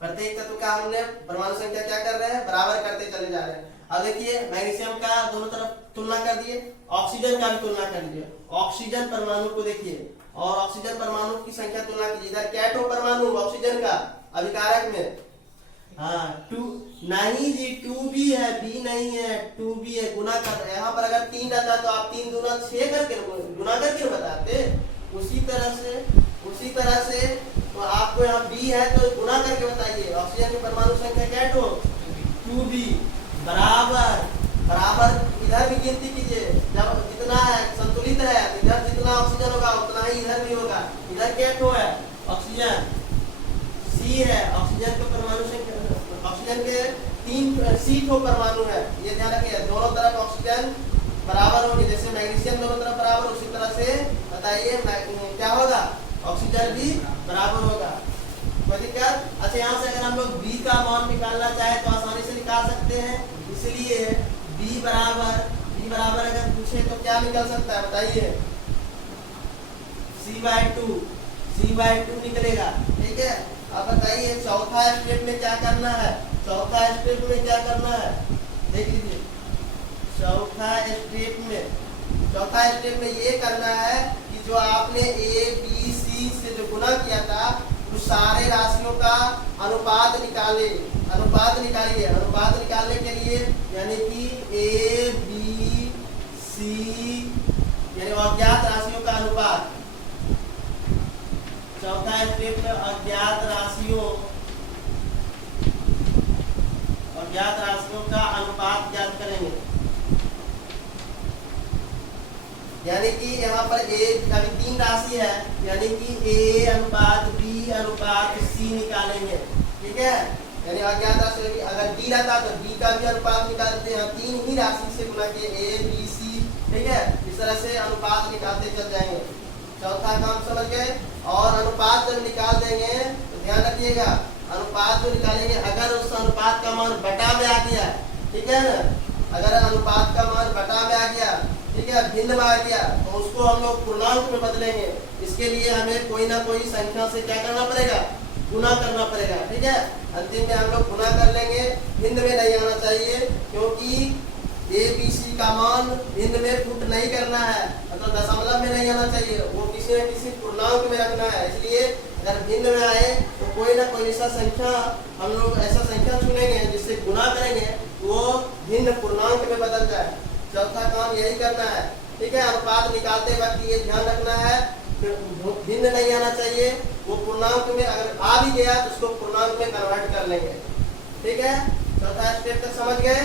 प्रत्येक तत्व का हमने परमाणु संख्या क्या कर रहे हैं, बराबर करते चले जा रहे हैं। अब देखिए मैग्नीशियम का दोनों तरफ तुलना कर दिए, ऑक्सीजन का भी तुलना कर दिए। ऑक्सीजन परमाणु को देखिए और ऑक्सीजन परमाणु की संख्या तुलना कीजिए। इधर क्या ठो परमाणु ऑक्सीजन का अभिकारक में, हाँ 2 नहीं जी, 2B है, B नहीं है, 2B है, गुना कर। यहाँ पर अगर 3 रहता तो आप 3 दूना 6 करके गुना करके बताते। उसी तरह से तो आपको यहाँ B है तो गुना करके बताइए। ऑक्सीजन की परमाणु संख्या क्या ठो 2B बराबर इधर भी गिनती कीजिए, जब जितना है संतुलित है इधर जितना ऑक्सीजन होगा उतना ही इधर भी होगा। इधर क्या ठो है ऑक्सीजन, बी है, ऑक्सीजन के परमाणु संख्या, ऑक्सीजन के 3 सी ठो परमाणु है, ये ध्यान रखिए। दोनों तरफ ऑक्सीजन बराबर होगी, जैसे मैग्नीशियम दोनों तरफ बराबर, उसी तरह से बताइए क्या होगा, ऑक्सीजन भी बराबर होगा। कोई दिक्कत? अच्छा, यहाँ से अगर हम लोग बी का मान निकालना चाहे तो आसानी से निकाल सकते हैं, इसलिए बी बराबर अगर पूछे तो क्या निकल सकता है बताइए, C/2 निकलेगा। ठीक है, अब बताइए चौथा स्टेप में क्या करना है, चौथा स्टेप में क्या करना है, देख लीजिए। चौथा स्टेप में ये करना है कि जो आपने ए बी सी से जो गुना किया था उस सारे राशियों का अनुपात निकालिए। अनुपात निकालने के लिए यानी कि ए बी सी यानी अज्ञात राशियों का अनुपात, चौथा स्टेप में अज्ञात राशियों का अनुपात ज्ञात करेंगे। यानी कि यहाँ पर ए अभी 3 राशि है, यानी कि ए अनुपात बी अनुपात सी निकालेंगे। ठीक है, यानी अज्ञात राशि अगर डी रहता तो डी का भी अनुपात निकालते हैं, 3 ही राशि से गुना किए ए बी सी। ठीक है, इस तरह से अनुपात निकालते चल जाएंगे। चौथा काम समझ गए। और अनुपात जब निकाल देंगे तो ध्यान रखिएगा, अनुपात जो निकालेंगे अगर उस अनुपात का मान बटा में आ गया, ठीक है ना, अगर अनुपात का मान बटा में आ गया, ठीक है, भिन्न में आ गया, तो उसको हम लोग पूर्णांक में बदलेंगे। इसके लिए हमें कोई ना कोई संख्या से क्या करना पड़ेगा, गुना करना पड़ेगा। ठीक है, अंतिम में हम लोग गुना कर लेंगे, भिन्न में नहीं आना चाहिए, क्योंकि ए बी सी का मान भिन्न में फुट नहीं करना है, मतलब दशमलव में नहीं आना चाहिए, वो किसी न किसी पूर्णांक में रखना है। इसलिए अगर भिन्न में आए तो कोई ना कोई ऐसा संख्या हम लोग ऐसा संख्या चुनेंगे जिससे गुना करेंगे वो भिन्न पूर्णांक में बदल जाए। चौथा काम यही करना है। ठीक है, अनुपात निकालते वक्त ये ध्यान रखना है भिन्न नहीं आना चाहिए, वो पूर्णांक में अगर आ भी गया तो उसको पूर्णांक में कन्वर्ट कर लेंगे। ठीक है, चौथा स्टेप तक समझ गए,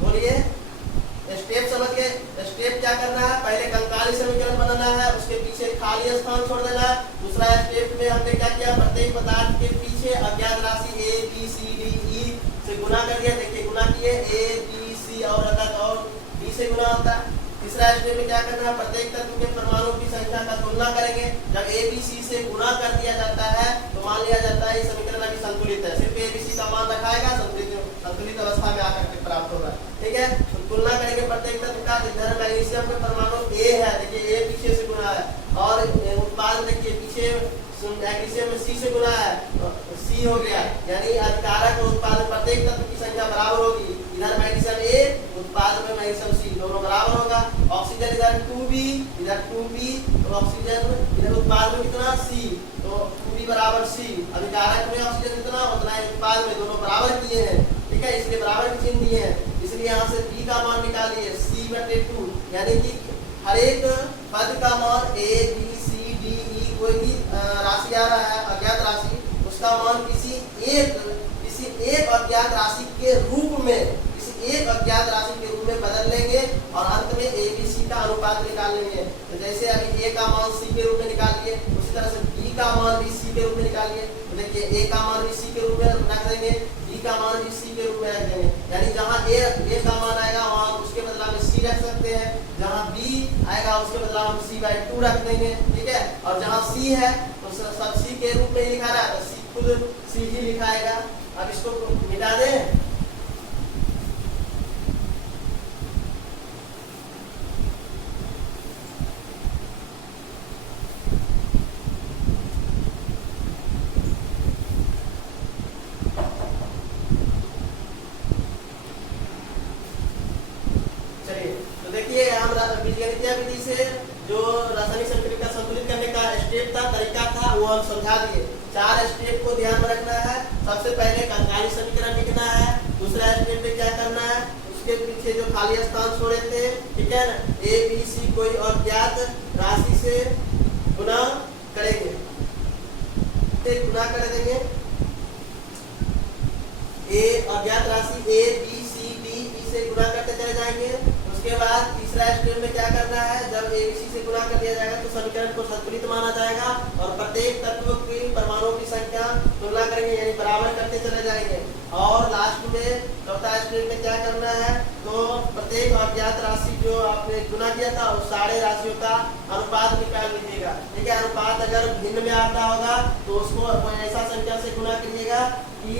बोलिए। स्टेप समझ गए। स्टेप क्या करना है, पहले कंकाली समीकरण बनाना है, उसके पीछे खाली स्थान छोड़ देना है। दूसरा स्टेप में हमने क्या किया, प्रत्येक पदार्थ के पीछे अज्ञात राशि A B C D E से गुना कर दिया। देखिए गुना किए, ए बी सी और डी से गुना होता है। तीसरा स्टेप में क्या करना है, प्रत्येक तत्व के परमाणु की संख्या का तुलना करेंगे। जब ए बी सी से गुना कर दिया जाता है तो मान लिया जाता है ये समीकरण अभी संतुलित है, सिर्फ ए बी सी का मान रखाएगा, संतुलित अवस्था में आकर के प्राप्त होगा। ठीक है, तो तुलना करेंगे प्रत्येक तत्व का। इधर मैग्नीशियम का परमाणु ए है, देखिए ए पीछे से गुना है, और उत्पाद देखिए पीछे मैग्नीशियम में सी से गुना है, सी हो गया, यानी अभिकारक और उत्पादक प्रत्येक तत्व की संख्या बराबर होगी। इधर मैग्नीशियम ए, उत्पाद में मैग्नीशियम सी, दोनों बराबर होगा। ऑक्सीजन इधर 2b, इधर 2b, तो ऑक्सीजन इधर उत्पाद में कितना c, तो 2b बराबर c। अभिकारक में ऑक्सीजन कितना उतना उत्पाद में, दोनों बराबर किए हैं। ठीक है, इसलिए बराबर की चिन्ह दिए हैं, इसलिए यहाँ से b का मान निकालिए c/2, यानी कि हर एक पद का मान a b c d e कोई भी राशि आ रहा है अज्ञात राशि, उसका मान किसी एक अज्ञात राशि के रूप में बदल लेंगे और अंत में ए बी सी का अनुपात निकाल लेंगे। तो जैसे अभी ए का मान सी के रूप में निकाल लिए, उसी तरह से बी का मान भी सी के रूप में निकालिए। तो देखिए ए का मान भी सी के रूप में रख देंगे, बी का मान भी सी के रूप में रख देंगे, यानी जहाँ ए का मान आएगा वहाँ उसके बदला में सी रख सकते हैं, जहाँ बी आएगा उसके बदला हम c/2 रख देंगे। ठीक है, और जहाँ c है तो सब c के रूप में ही लिखा रहा है, तो c खुद c ही लिखाएगा। अब इसको मिटा दें, बीजगणितीय विधि से जो रासायनिक संक्रिया संतुलित करने का स्टेप था, तरीका था, वो हम समझा दिए। 4 स्टेप को ध्यान में रखना है। सबसे पहले कंकाली समीकरण लिखना है, दूसरा स्टेप में क्या करना है, उसके पीछे जो खाली स्थान छोड़े थे, ठीक है ना, ए बी सी कोई अज्ञात राशि से गुना करेंगे, गुना कर देंगे। ए अज्ञात राशि A B C D E से गुना करते चले जाएंगे, उसके बाद तीसरा स्टेप में क्या करना है, जब एबीसी से गुणा कर दिया जाएगा तो समीकरण को संतुलित माना जाएगा और प्रत्येक तत्व की परमाणुओं की संख्या तुलना करेंगे, यानी बराबर करते चले जाएंगे। और लास्ट में चौथा स्टेप में क्या करना है, तो प्रत्येक अज्ञात राशि जो आपने गुना किया था उस सारे राशियों का अनुपात निकाल लीजिएगा। ठीक है, अनुपात अगर भिन्न में आता होगा तो उसको कोई ऐसा संख्या से गुना कीजिएगा कि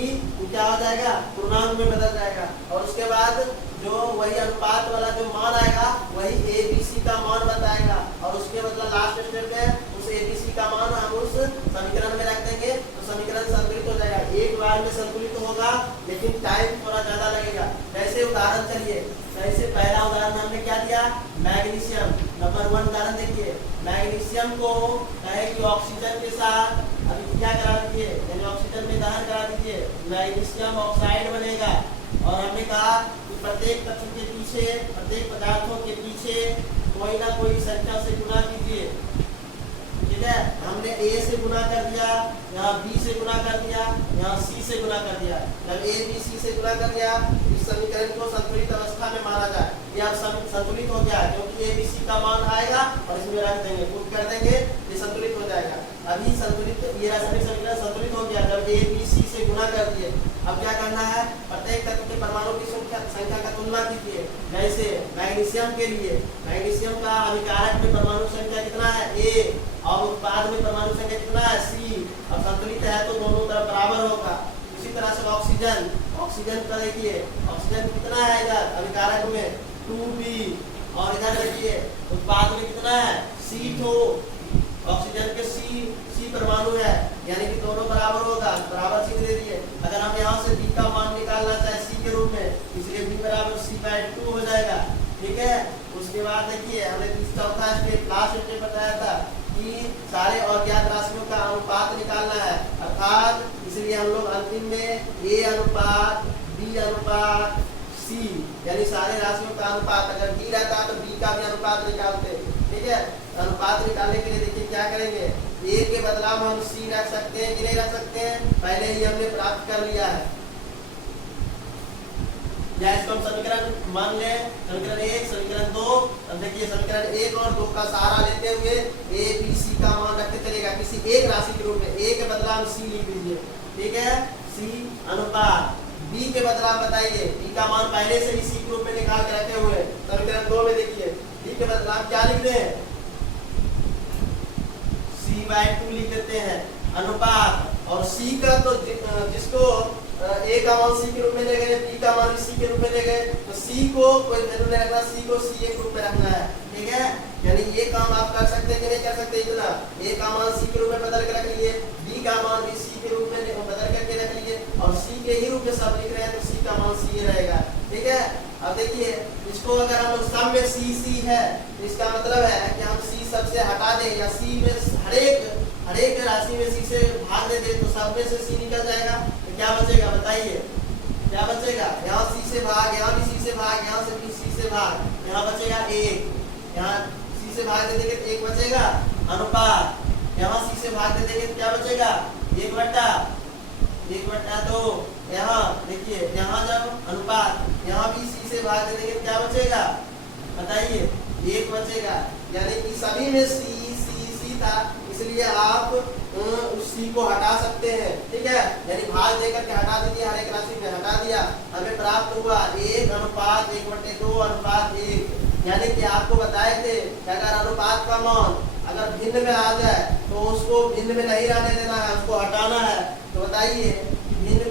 क्या हो जाएगा, पूर्णांक में बदल जाएगा। और उसके बाद जो वही अनुपात वाला जो मान आएगा वही एबीसी का मान बताएगा और उसके मतलब लास्ट स्टेप में उस एबीसी का मान हम उस समीकरण में रख देंगे तो समीकरण संतुलित हो जाएगा। एक बार में संतुलित होगा लेकिन टाइम थोड़ा ज्यादा लगेगा। जैसे उदाहरण चलिए, जैसे पहला उदाहरण हमने क्या दिया, मैग्नीशियम। नंबर 1 उदाहरण देखिए, मैग्नीशियम को कहे कि ऑक्सीजन के साथ अभी क्या करा दीजिए, यानी ऑक्सीजन में दहन करा दीजिए, मैग्नीशियम ऑक्साइड बनेगा। और हमने कहा कि प्रत्येक तत्व के पीछे, प्रत्येक पदार्थों के पीछे कोई ना कोई संख्या से गुना कीजिए। ठीक है, हमने ए से गुना कर दिया, यहाँ बी से गुना कर दिया, यहाँ सी से गुना कर दिया। जब ए बी सी से गुना कर दिया इस समीकरण को संतुलित अवस्था में माना जाए। ये अब संतुलित हो गया क्योंकि ए बी सी का मान आएगा और इसमें रख देंगे, पुट कर देंगे, ये संतुलित हो जाएगा। अभी संतुलित, ये रासायनिक समीकरण संतुलित हो गया जब ए बी सी से गुना कर दिए। अब क्या करना है, प्रत्येक तत्व के परमाणु की संख्या का तुलना कीजिए। जैसे मैग्नीशियम के लिए, मैग्नीशियम का अभिकारक में परमाणु संख्या कितना है, ए, और उत्पाद में परमाणु संख्या कितना है, सी। अब संतुलित है तो दोनों तरफ बराबर होगा। उसी तरह से ऑक्सीजन, ऑक्सीजन का देखिए, ऑक्सीजन कितना है इधर अभिकारक में 2b, और इधर देखिए उत्पाद में कितना है, C2। ऑक्सीजन के C परमाणु है, यानी कि दोनों बराबर होगा, बराबर चिन्ह दे दिए। अगर हम यहाँ से B का मान निकालना चाहे C के रूप में, इसलिए B बराबर C/2 हो जाएगा। ठीक है, उसके बाद देखिए हमने चौथा स्टेप, लास्ट स्टेप बताया था कि सारे अज्ञात राशियों का अनुपात निकालना है, अर्थात इसलिए हम लोग अंतिम में A अनुपात B अनुपात C, यानी सारे राशियों का अनुपात, अगर B रहता तो B का भी अनुपात निकालते। ठीक है, अनुपात निकालने के लिए देखिए क्या करेंगे, A के बदलाव हम C रख सकते हैं कि नहीं रख सकते हैं, पहले ही हमने प्राप्त कर लिया है। या इसको हम समीकरण मान लें, समीकरण 1, समीकरण 2। अब देखिए समीकरण 1 और 2 का सहारा लेते हुए ए बी सी का मान रखते चलेगा किसी एक राशि के रूप में। ए के बदलाव C लिख दीजिए। ठीक है, C अनुपात B के बदलाव बताइए, B का मान पहले से ही C के रूप में निकाल के रखे हुए। समीकरण 2 में देखिए B के बदलाव क्या लिखते हैं, C/2 लिख देते हैं अनुपात। और C का तो जिसको A का मान C के रूप में ले गए, B का मान C के रूप में ले गए, तो C को कोई वैल्यू नहीं रखना, C को C के रूप में रखना है। ठीक है, यानी ये काम आप कर सकते हैं कि नहीं कर सकते, इतना A का मान C के रूप में बदल के रख लिए, B का मान भी C के रूप में बदल करके रख लिए, और C के ही रूप में सब लिख रहे हैं तो C का मान C रहेगा। ठीक है, अब देखिए इसको अगर हम सब में C है तो इसका मतलब है कि हम C सबसे हटा दें या C में हर एक राशि में C से भाग दे दें तो सब में से C निकल जाएगा। तो क्या बचेगा बताइए, क्या बचेगा, यहाँ C से भाग, यहाँ भी C से भाग, यहाँ से भी C से भाग, यहाँ बचेगा 1, यहाँ C से भाग दे देंगे तो 1 बचेगा अनुपात, यहाँ C से भाग दे देंगे तो क्या बचेगा 1/2। यहाँ देखिए, यहाँ जब अनुपात, यहाँ भी C से भाग दे देंगे तो क्या बचेगा बताइए, 1 बचेगा। यानी कि सभी में C था, इसलिए आप उस C को हटा सकते हैं। ठीक है, यानी भाग देकर के हटा दीजिए, हर एक राशि में हटा दिया, हमें प्राप्त हुआ 1 अनुपात 1/2 अनुपात 1। यानी कि आपको बताए थे कि अगर अनुपात का मान अगर भिन्न में आ जाए तो उसको भिन्न में नहीं रहने देना है, उसको हटाना है। तो बताइए भिन्न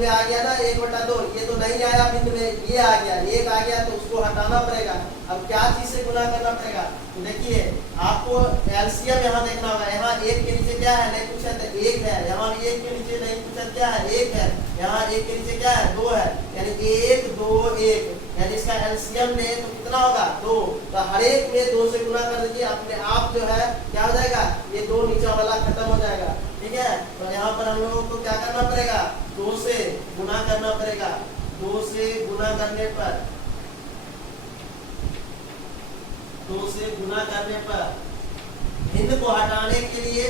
में आ गया ना 1/2, ये तो नहीं आया भिन्न में, ये आ गया 1 आ गया तो उसको हटाना पड़ेगा। अब क्या चीज से गुना करना पड़ेगा, तो देखिए आपको एलसीएम यहाँ देखना होगा। यहाँ 1 के नीचे क्या है, नहीं पूछा था 1 है, यहाँ 1 के नीचे नहीं पूछा क्या है 1 है, यहाँ 1 के नीचे क्या है 2 है, यानी 1 2 1, यानी इसका एलसीएम ले तो कितना होगा 2। तो हर एक में 2 से गुना कर दीजिए, अपने आप जो है क्या हो जाएगा, ये 2 नीचे वाला खत्म हो जाएगा। ठीक है, तो यहाँ पर हम लोगों को क्या करना पड़ेगा, 2 से गुना करना पड़ेगा। 2 से गुना करने पर 2 से गुना करने पर भिन्न को हटाने के लिए,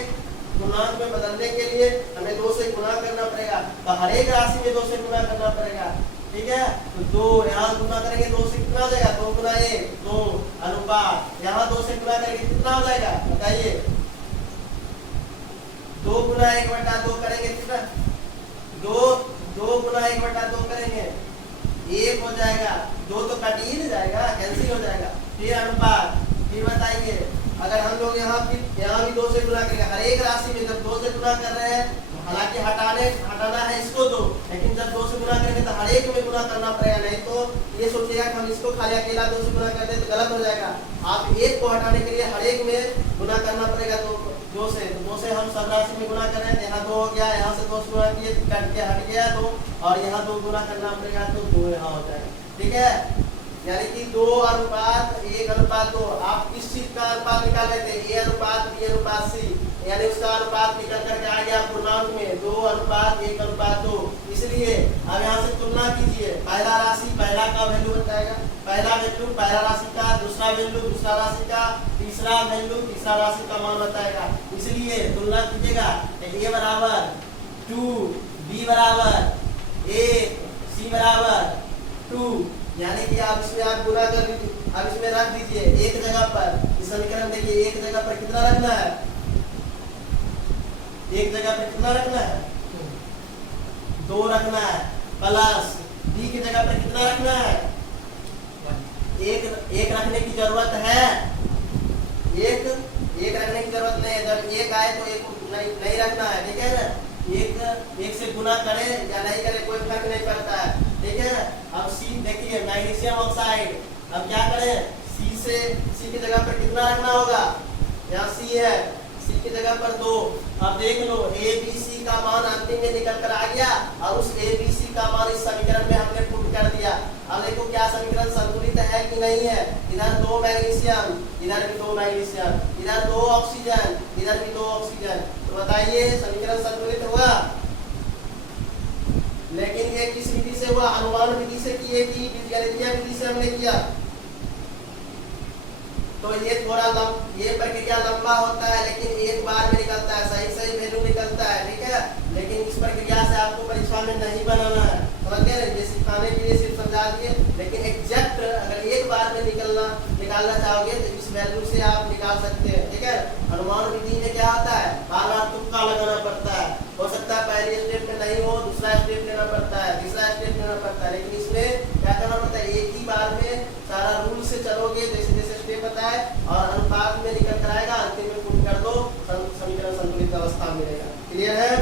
पूर्णांक में बदलने के लिए हमें 2 से गुना करना पड़ेगा। तो हर एक राशि में 2 से गुना करना पड़ेगा। ठीक है। तो 2 यहाँ गुना करेंगे 2 से कितना हो जाएगा, 2 गुना 1 2 अनुपात यहाँ 2 से गुना करेंगे कितना हो जाएगा बताइए, 2 गुना 1/2 करेंगे कितना, 2 गुना 1/2 करेंगे 1 हो जाएगा, 2 तो कट ही नहीं जाएगा, कैंसिल हो जाएगा। फिर अनुपात, फिर बताइए अगर हम लोग यहाँ भी 2 से गुना करेंगे, हर एक राशि में जब 2 से गुना कर रहे हैं, हालांकि हटाना है इसको 2, लेकिन जब 2 से गुना करेंगे तो हर एक में गुना करना पड़ेगा, नहीं तो ये सोचिएगा कि हम इसको खाली अकेला 2 से गुना कर दें तो गलत हो जाएगा। आप 1 को हटाने के लिए हर एक में गुना करना पड़ेगा 2 से, तो 2 से हम सब राशि में गुना कर रहे हैं, यहाँ 2 हो गया, यहाँ से 2 से गुना किए कट के हट गया 2, और यहाँ 2 गुना करना पड़ेगा तो 2 यहाँ हो जाएगा, ठीक है। यानी कि 2 अनुपात 1 अनुपात 2, आप किस चीज का अनुपात निकाल रहे थे, A अनुपात B अनुपात C, यानी उसका अनुपात निकल करके आ गया पूर्णांक में 2 अनुपात 1 अनुपात 2। इसलिए अब यहाँ से तुलना कीजिए, पहला राशि पहला का वैल्यू बताएगा, पहला वैल्यू पहला राशि का, दूसरा वैल्यू दूसरा राशि का, तीसरा वैल्यू तीसरा राशि का मान बताएगा। इसलिए तुलना कीजिएगा, A बराबर 2 B बराबर 1 C बराबर 2, यानी कि आप इसमें आप गुना कर दीजिए, अब इसमें रख दीजिए एक जगह पर, इस समीकरण देखिए एक जगह पर कितना रखना है, एक जगह पर कितना रखना है 2 रखना है, प्लस B की जगह पर कितना रखना है, एक रखने की जरूरत है, एक रखने की जरूरत नहीं है, जब 1 आए तो 1 नहीं रखना है, ठीक है ना। एक से गुना करे या नहीं करे कोई फर्क नहीं पड़ता है, ठीक है। अब C देखिए मैग्नीशियम ऑक्साइड, अब क्या करें, C की जगह पर कितना रखना होगा, यहाँ C है, C की जगह पर 2, अब देख लो ABC का मान अंतिम में निकल कर आ गया, और उस ABC का मान इस समीकरण में हमने पुट कर दिया। अब देखो क्या समीकरण संतुलित है कि नहीं है, इधर 2 मैग्नीशियम, इधर भी 2 मैग्नीशियम, इधर 2 ऑक्सीजन, इधर भी 2 ऑक्सीजन, तो बताइए समीकरण संतुलित हुआ। लेकिन ये किस विधि से हुआ, अनुमान विधि से किए कि बीजगणितीय विधि से हमने किया, तो ये थोड़ा ये प्रक्रिया लंबा होता है, लेकिन एक बार में निकलता है, सही वैल्यू निकलता है, ठीक है। लेकिन इस प्रक्रिया से आपको परीक्षा में नहीं बनाना है, समझ गए, ये सिखाने के लिए सिर्फ समझा दिए, लेकिन एग्जैक्ट अगर एक बार में निकालना चाहोगे तो इस वैल्यू से आप निकाल सकते हैं, ठीक है। अनुमान विधि में क्या होता है, बार बार तुक्का लगाना पड़ता है, हो सकता है पहले स्टेप में नहीं हो, दूसरा स्टेप लेना पड़ता है, तीसरा स्टेप लेना पड़ता है, लेकिन इसमें क्या करना पड़ता है, एक ही बार में सारा रूल से चलोगे, जैसे जैसे स्टेप बताए और अनुपात में निकल कर आएगा, अंतिम में पुट कर दो, समीकरण संतुलित अवस्था मिलेगा। क्लियर है।